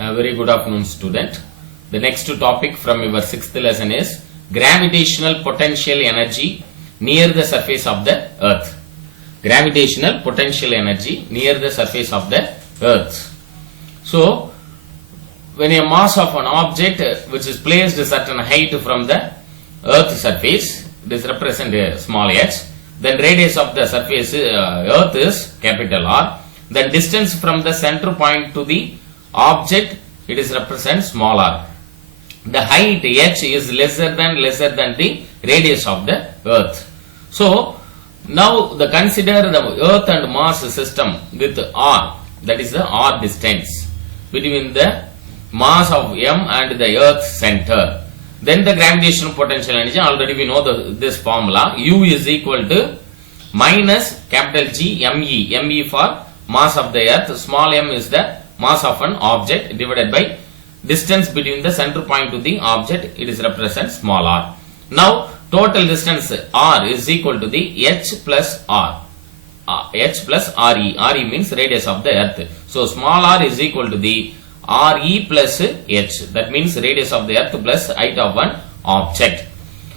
Very good afternoon, student. The next topic from your 6th lesson is gravitational potential energy near the surface of the earth. Gravitational potential energy near the surface of the earth. So, when a mass of an object which is placed a certain height from the earth surface, this represents small h, then radius of the surface earth is capital R, then distance from the center point to the object, it is represent small r. The height h is lesser than the radius of the earth. So, now consider the earth and mass system with r, that is the r distance between the mass of m and the earth center. Then the gravitational potential energy, already we know this formula, U is equal to minus capital G ME, ME for mass of the earth, small m is the mass of an object divided by distance between the center point to the object, it is represent small r. Now total distance r is equal to the h plus r, h plus re, re means radius of the earth. So small r is equal to the re plus h, that means radius of the earth plus height of an object.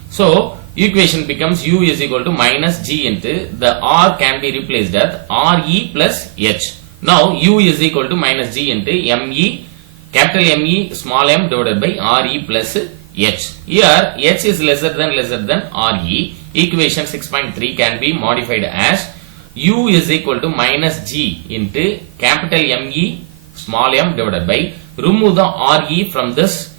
So equation becomes U is equal to minus G into the R can be replaced as RE plus H. Now U is equal to minus G into ME, capital ME small m divided by RE plus H. Here H is lesser than RE. Equation 6.3 can be modified as U is equal to minus G into capital ME small m divided by, remove the RE from this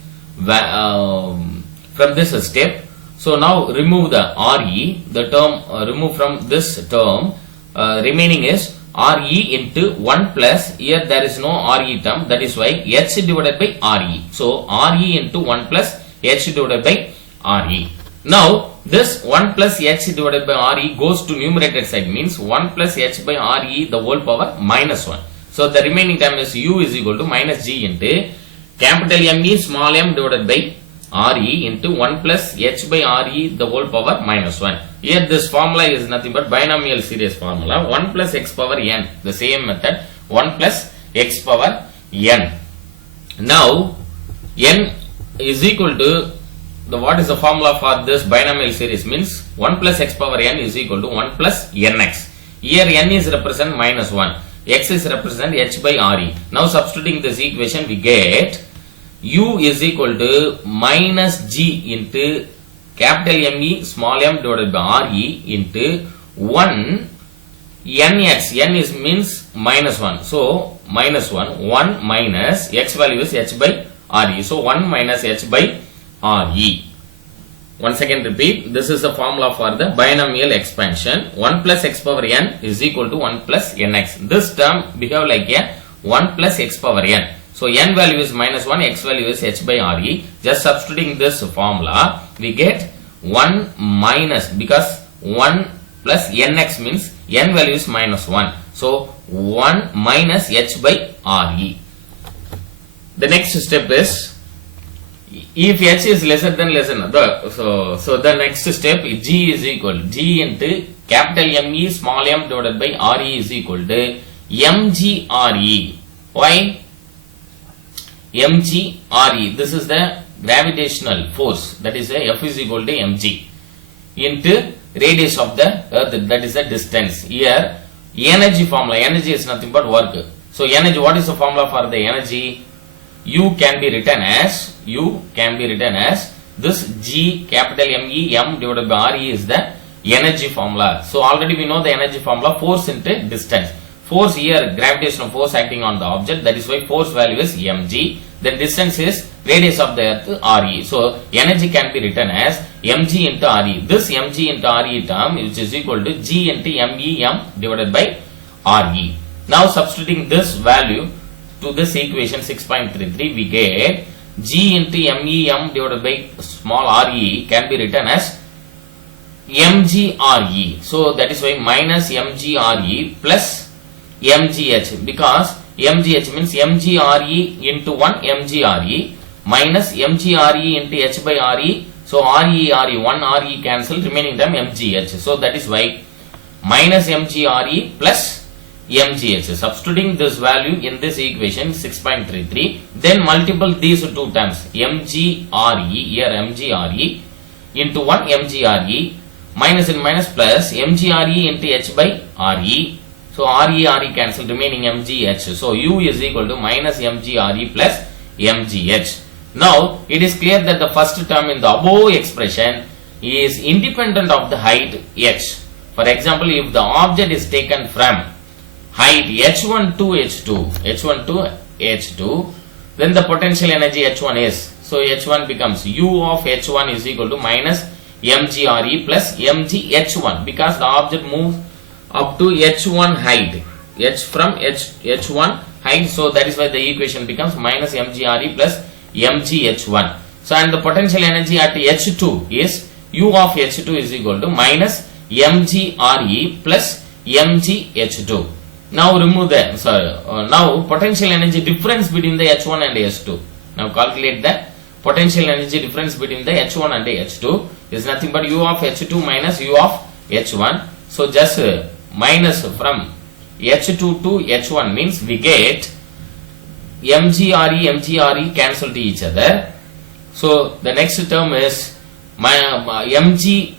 step. So now remove the RE, the term remove from this term, remaining is RE into 1 plus, here there is no RE term, that is why H divided by RE. So RE into 1 plus H divided by RE. Now this 1 plus H divided by RE goes to numerator side, means 1 plus H by RE the whole power minus 1. So the remaining term is U is equal to minus G into capital ME small m divided by RE into 1 plus H by RE the whole power minus 1. Here this formula is nothing but binomial series formula, 1 plus x power n, the same method, 1 plus x power n. Now n is equal to what is the formula for this binomial series, means 1 plus x power n is equal to 1 plus nx. Here n is represent minus 1, x is represent h by re. Now substituting this equation we get U is equal to minus G into capital ME small m divided by RE into 1 nx, n is means minus 1. So minus 1 minus x value is h by RE. So 1 minus h by RE. Once again repeat, this is the formula for the binomial expansion. 1 plus x power n is equal to 1 plus nx. This term behave like a 1 plus x power n. So n value is minus 1, x value is h by re. Just substituting this formula, we get 1 minus, because 1 plus nx means n value is minus 1. So 1 minus h by re. The next step is, if h is lesser than so the next step G is equal G into capital ME small m divided by RE is equal to mgre. Why? mgre, this is the gravitational force, that is F is equal to mg into radius of the earth, that is the distance. Here energy formula, energy is nothing but work. So energy, what is the formula for the energy? U can be written as this G capital ME m divided by RE is the energy formula. So already we know the energy formula, force into distance. Force here, gravitational force acting on the object, that is why force value is mg. Then distance is radius of the earth re. So energy can be written as mg into re. This mg into re term which is equal to G into me m divided by re. Now substituting this value to this equation 6.33, we get G into me m divided by small re can be written as mgre. So that is why minus mgre plus mgh, because mgh means mgre into 1 mgre minus mgre into h by re. So re 1 re cancel, remaining term mgh. So that is why minus mgre plus mgh. Substituting this value in this equation 6.33, then multiple these two terms mgre, here mgre into 1 mgre, minus and minus plus mgre into h by re. So re cancel, remaining mgh. So u is equal to minus mgre plus mgh. Now it is clear that the first term in the above expression is independent of the height h. For example, if the object is taken from height h1 to h2, then the potential energy h1 is, so h1 becomes u of h1 is equal to minus mgre plus mgh1, because the object moves up to h1 height, from h1 height, so that is why the equation becomes minus mgre plus mgh1. So and the potential energy at h2 is u of h2 is equal to minus mgre plus mgh2. Now remove the now potential energy difference between the h1 and h2. Now calculate the potential energy difference between the h1 and the h2 is nothing but u of h2 minus u of h1. So just minus from h2 to h1 means we get mgre cancel to each other. So the next term is mg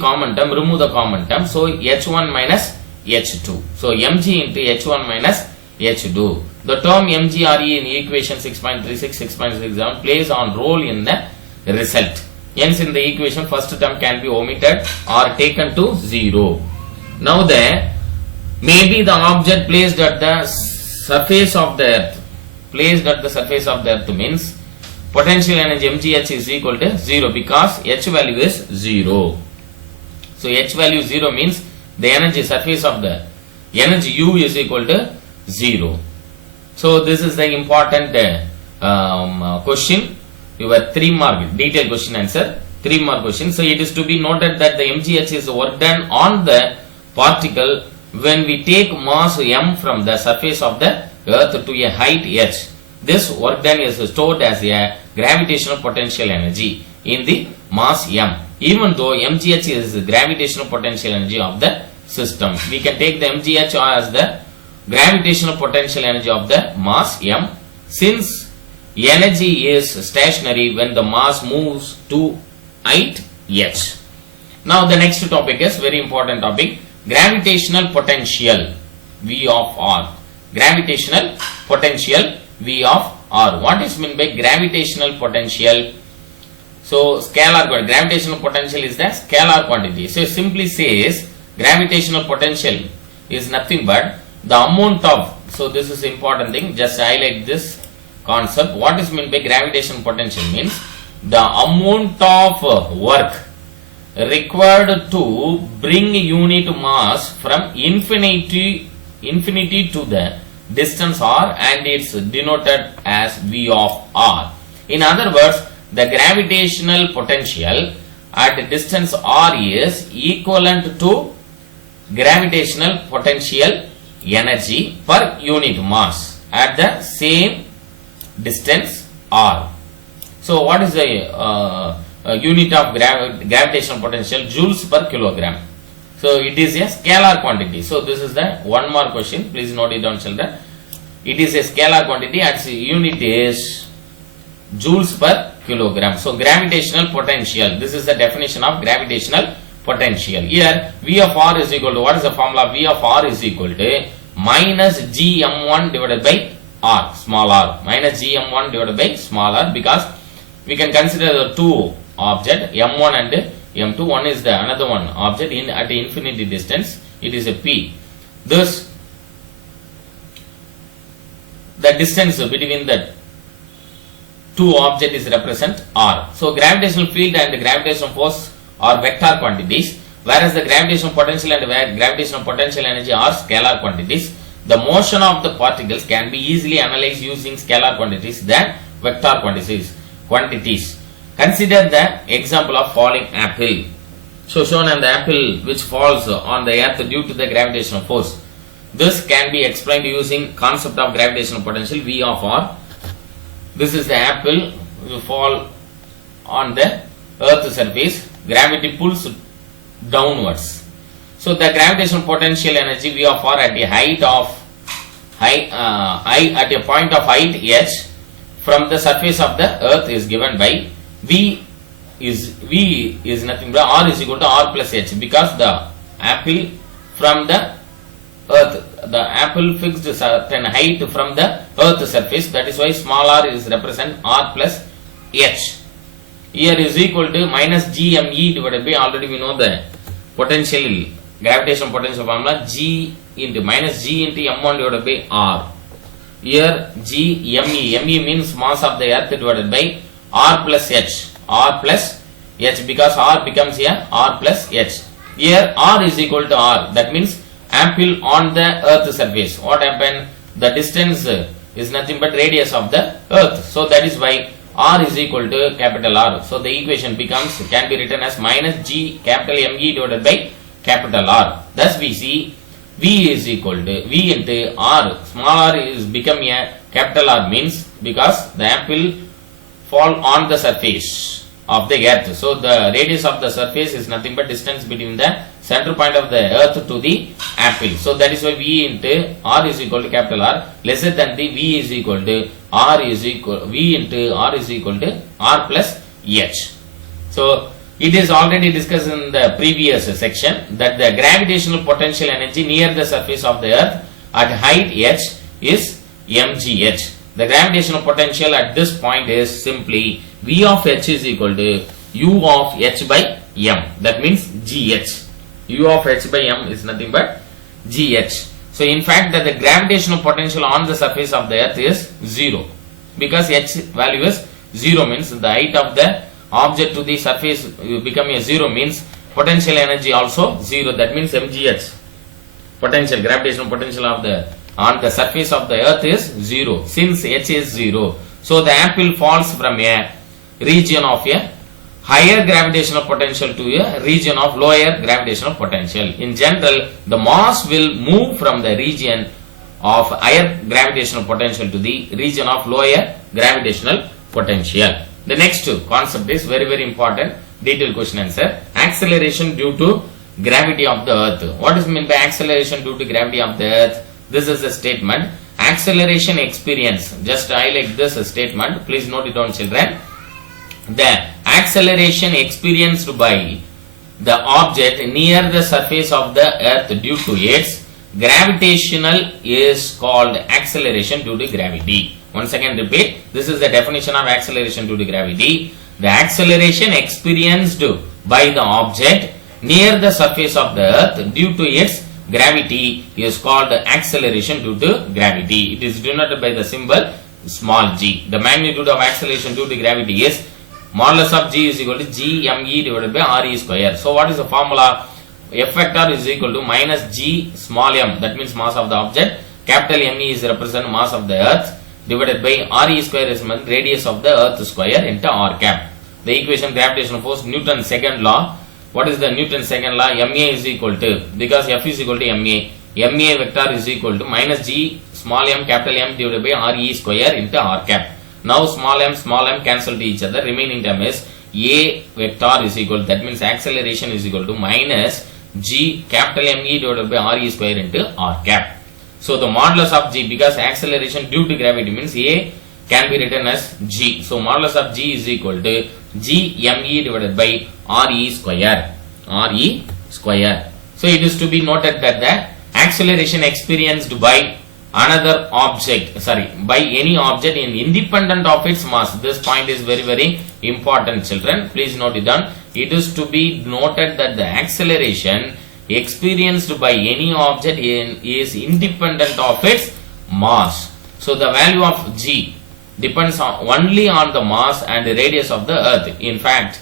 common term, remove the common term, so h1 minus h2. So mg into h1 minus h2. The term mgre in equation 6.36, 6.67 plays on role in the result. Hence in the equation first term can be omitted or taken to 0. Now maybe the object placed at the surface of the earth, means potential energy mgh is equal to 0 because h value is 0. So h value 0 means the energy surface of the energy u is equal to 0. So this is the important question. Your 3 mark detailed question answer, 3 mark question. So it is to be noted that the mgh is work done on the particle when we take mass m from the surface of the earth to a height h. This work done is stored as a gravitational potential energy in the mass m. Even though mgh is the gravitational potential energy of the system, we can take the mgh as the gravitational potential energy of the mass m, since energy is stationary when the mass moves to height h. Now the next topic is very important topic, gravitational potential V of R. Gravitational potential V of R. What is meant by gravitational potential? So scalar quantity. Gravitational potential is the scalar quantity. So it simply says gravitational potential is nothing but the amount of, so this is important thing, just highlight this concept. What is meant by gravitational potential means the amount of work required to bring unit mass from infinity to the distance r, and it's denoted as V of R. In other words, the gravitational potential at distance r is equivalent to gravitational potential energy per unit mass at the same distance r. So what is the unit of gravitational potential? Joules per kilogram. So it is a scalar quantity. So this is the 1 more question. Please note it down, children. It is a scalar quantity and its unit is joules per kilogram. So gravitational potential. This is the definition of gravitational potential. Here V of R is equal to, what is the formula? V of R is equal to minus gm1 divided by r, small r, minus gm1 divided by small r, because we can consider the two object m1 and m2. One is the another one object in at infinity distance. It is a p. This the distance between the two object is represent r. So gravitational field and gravitational force are vector quantities, whereas the gravitational potential and gravitational potential energy are scalar quantities. The motion of the particles can be easily analyzed using scalar quantities than vector quantities. Consider the example of falling apple. So shown on the apple which falls on the earth due to the gravitational force. This can be explained using concept of gravitational potential V of R. This is the apple will fall on the earth surface. Gravity pulls downwards. So the gravitational potential energy V of r at the height of at a point of height h from the surface of the earth is given by V is nothing but r is equal to r plus h, because the apple from the earth, the apple fixed certain height from the earth surface, that is why small r is represent r plus h. Here is equal to minus gme divided by, already we know the potential, gravitational potential formula, g into minus g into m1 divided by r. Here g me means mass of the earth divided by r plus h, because r becomes here r plus h. Here r is equal to r, that means ample on the earth surface. What happened? The distance is nothing but radius of the earth, so that is why r is equal to capital R. So the equation can be written as minus g capital Me divided by capital R. Thus we see V is equal to V into R. Small r is become a capital R, means because the apple fall on the surface of the earth. So the radius of the surface is nothing but distance between the center point of the earth to the apple. So that is why V into R is equal to capital R, lesser than the V is equal to R is equal, V into R is equal to R plus H. So it is already discussed in the previous section that the gravitational potential energy near the surface of the earth at height h is mgh. The gravitational potential at this point is simply V of h is equal to U of h by m. That means gh. U of h by m is nothing but gh. So in fact that the gravitational potential on the surface of the earth is 0, because h value is 0, means the height of the object to the surface become a 0, means potential energy also 0. That means mgh, potential, gravitational potential of the on the surface of the earth is 0. Since h is 0, so the apple falls from a region of a higher gravitational potential to a region of lower gravitational potential. In general, the mass will move from the region of higher gravitational potential to the region of lower gravitational potential. The next concept is very, very important. Detailed question answer. Acceleration due to gravity of the earth. What is meant by acceleration due to gravity of the earth? This is a statement. Acceleration experience. Just highlight this statement. Please note it down, children. The acceleration experienced by the object near the surface of the earth due to its gravitational is called acceleration due to gravity. Once again repeat, this is the definition of acceleration due to gravity. The acceleration experienced by the object near the surface of the earth due to its gravity is called acceleration due to gravity. It is denoted by the symbol small g. The magnitude of acceleration due to gravity is modulus of g is equal to gme divided by re square. So what is the formula? F vector is equal to minus g small m, that means mass of the object. Capital Me is represent mass of the earth, divided by re square is radius of the earth square into r cap. The equation gravitational force, Newton's second law. What is the Newton's second law? Ma is equal to, because F is equal to Ma vector is equal to minus g small m capital M divided by re square into r cap. Now small m cancel to each other. Remaining term is A vector is equal, that means acceleration is equal to minus g capital Me divided by re square into r cap. So the modulus of g, because acceleration due to gravity means A can be written as g. So modulus of g is equal to gme divided by re square. So it is to be noted that the acceleration experienced by another object, by any object in independent of its mass. This point is very, very important, children. Please note it down. It is to be noted that the acceleration experienced by any object is independent of its mass. So the value of g depends only on the mass and the radius of the earth. In fact,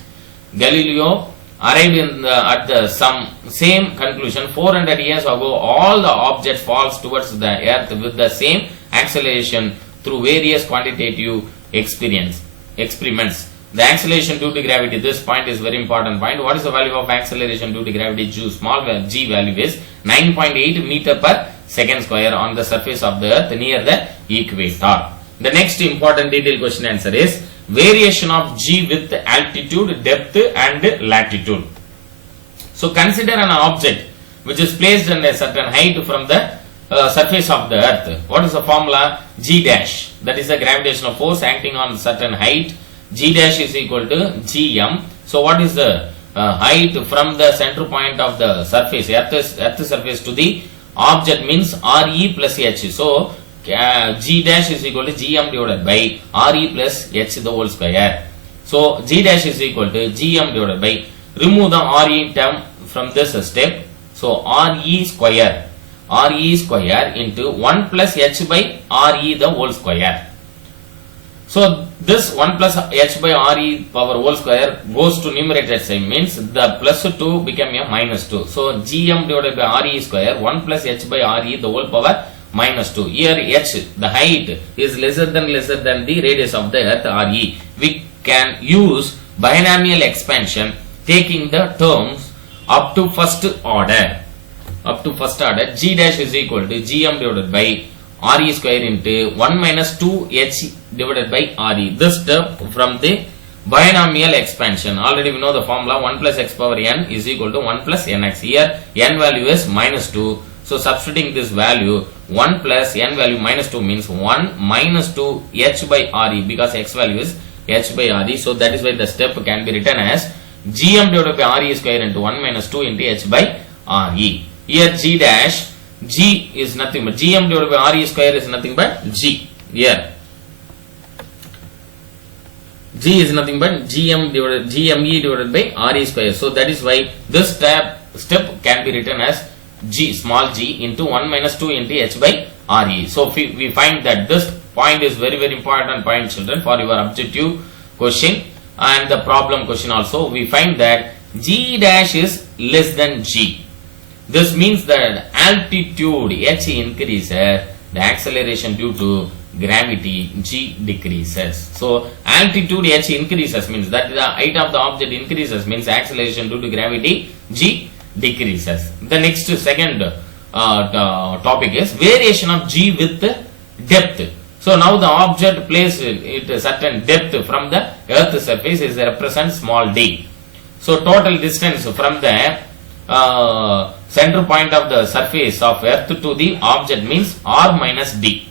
Galileo arrived at the same conclusion 400 years ago. All the objects falls towards the earth with the same acceleration through various quantitative experiments. The acceleration due to gravity, this point is very important point. What is the value of acceleration due to gravity? Small g value is 9.8 meter per second square on the surface of the earth near the equator. The next important detailed question answer is variation of g with altitude, depth and latitude. So consider an object which is placed in a certain height from the surface of the earth. What is the formula? G dash. That is the gravitational force acting on certain height. G dash is equal to Gm. So what is the height from the center point of the surface, earth surface to the object means Re plus H. So G dash is equal to Gm divided by Re plus H the whole square. So G dash is equal to Gm divided by, remove the Re term from this step. So Re square into 1 plus H by Re the whole square. So this 1 plus H by Re power whole square goes to numerator side, means the plus 2 become a minus 2. So Gm divided by Re square 1 plus H by Re the whole power minus 2. Here H, the height, is lesser than the radius of the earth Re. We can use binomial expansion taking the terms up to first order. G dash is equal to Gm divided by Re square into 1 minus 2H divided by Re. This term from the binomial expansion. Already we know the formula 1 plus x power n is equal to 1 plus nx. Here n value is minus 2. So substituting this value 1 plus n value minus 2 means 1 minus 2 H by Re, because x value is H by Re. So that is why the step can be written as Gm divided by Re square into 1 minus 2 into H by Re. Here G dash, G is nothing but Gm divided by Re square is nothing but G. Here G is nothing but Gme divided by Re square. So that is why this step can be written as G, small g, into 1 minus 2 into H by Re. So we find that this point is very important point, children, for your objective question and the problem question also. We find that G dash is less than G. This means that altitude H increases, the acceleration due to gravity G decreases. So altitude H increases means that the height of the object increases, means acceleration due to gravity G decreases. The next second topic is variation of G with depth. So now the object placed at a certain depth from the earth surface is represent small d. So total distance from the center point of the surface of earth to the object means R minus D.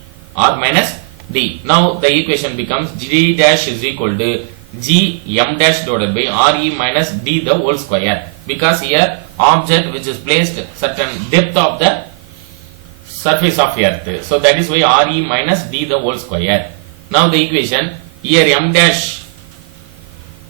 Now the equation becomes G dash is equal to G m dash divided by Re minus D the whole square, because here object which is placed certain depth of the surface of earth. So that is why Re minus D the whole square. Now the equation here m dash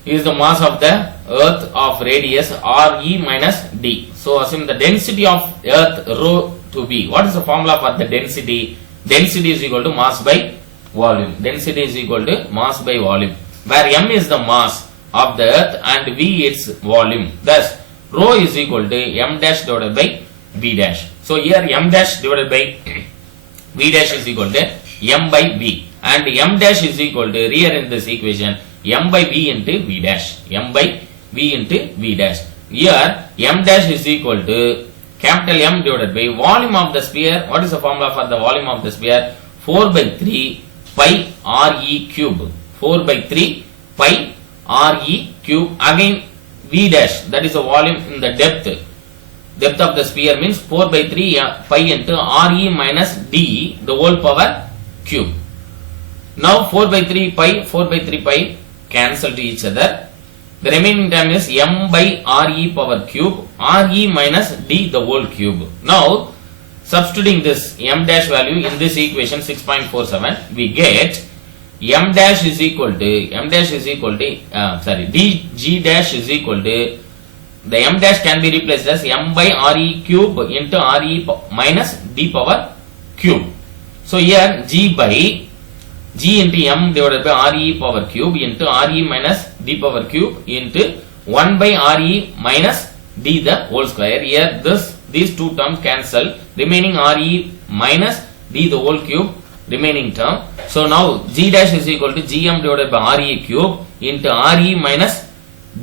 is the mass of the earth of radius Re minus D. So assume the density of earth rho to be. What is the formula for the density? Density is equal to mass by volume. Density is equal to mass by volume, where m is the mass of the earth and v its volume. Thus rho is equal to m dash divided by v dash. So here m dash divided by v dash is equal to m by v, and m dash is equal to, here in this equation, m by v into v dash. M by v into v dash. Here m dash is equal to capital M divided by volume of the sphere. What is the formula for the volume of the sphere? 4 by 3 pi Re cube. 4 by 3 pi Re cube. Again v dash, that is the volume in the depth of the sphere, means 4 by 3 pi into Re minus D the whole power cube. Now 4 by 3 pi cancel to each other. The remaining term is m by Re power cube, Re minus D the whole cube. Now substituting this m dash value in this equation 6.47, we get m dash is equal to G dash is equal to, the m dash can be replaced as m by Re cube into Re minus D power cube. So here G into m divided by Re power cube into Re minus D power cube into 1 by Re minus D the whole square. Here these two terms cancel, remaining Re minus D the whole cube remaining term. So now G dash is equal to Gm divided by Re cube into Re minus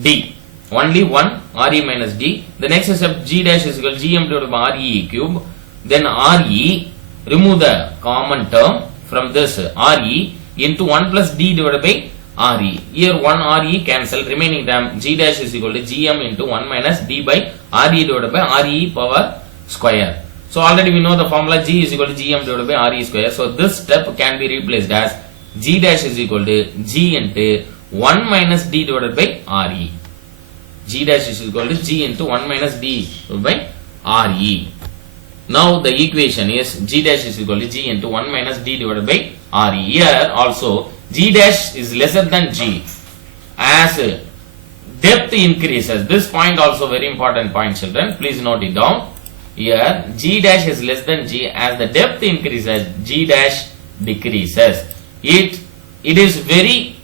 D. Only one Re minus D. The next step, G dash is equal to Gm divided by Re cube. Then Re, remove the common term from this Re into 1 plus D divided by Re. Here 1 Re cancel, remaining term G dash is equal to Gm into 1 minus D by Re divided by Re power square. So already we know the formula G is equal to Gm divided by Re square. So this step can be replaced as G dash is equal to G into 1 minus D divided by Re. G dash is equal to G into 1 minus D divided by Re. Now the equation is G dash is equal to G into 1 minus D divided by Re. Here also G dash is lesser than G. As depth increases, this point also very important point, children, please note it down. Here G dash is less than G. As the depth increases, G dash decreases. It is very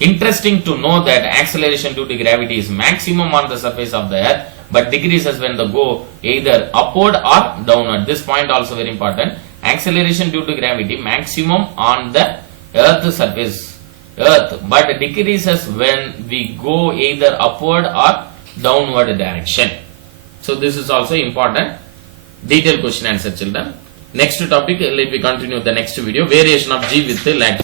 interesting to know that acceleration due to gravity is maximum on the surface of the earth, but decreases when they go either upward or downward. This point also very important. Acceleration due to gravity maximum on the earth surface, but decreases when we go either upward or downward direction. So this is also important. Detailed question answer, children. Next topic, let me continue the next video. Variation of G with lag.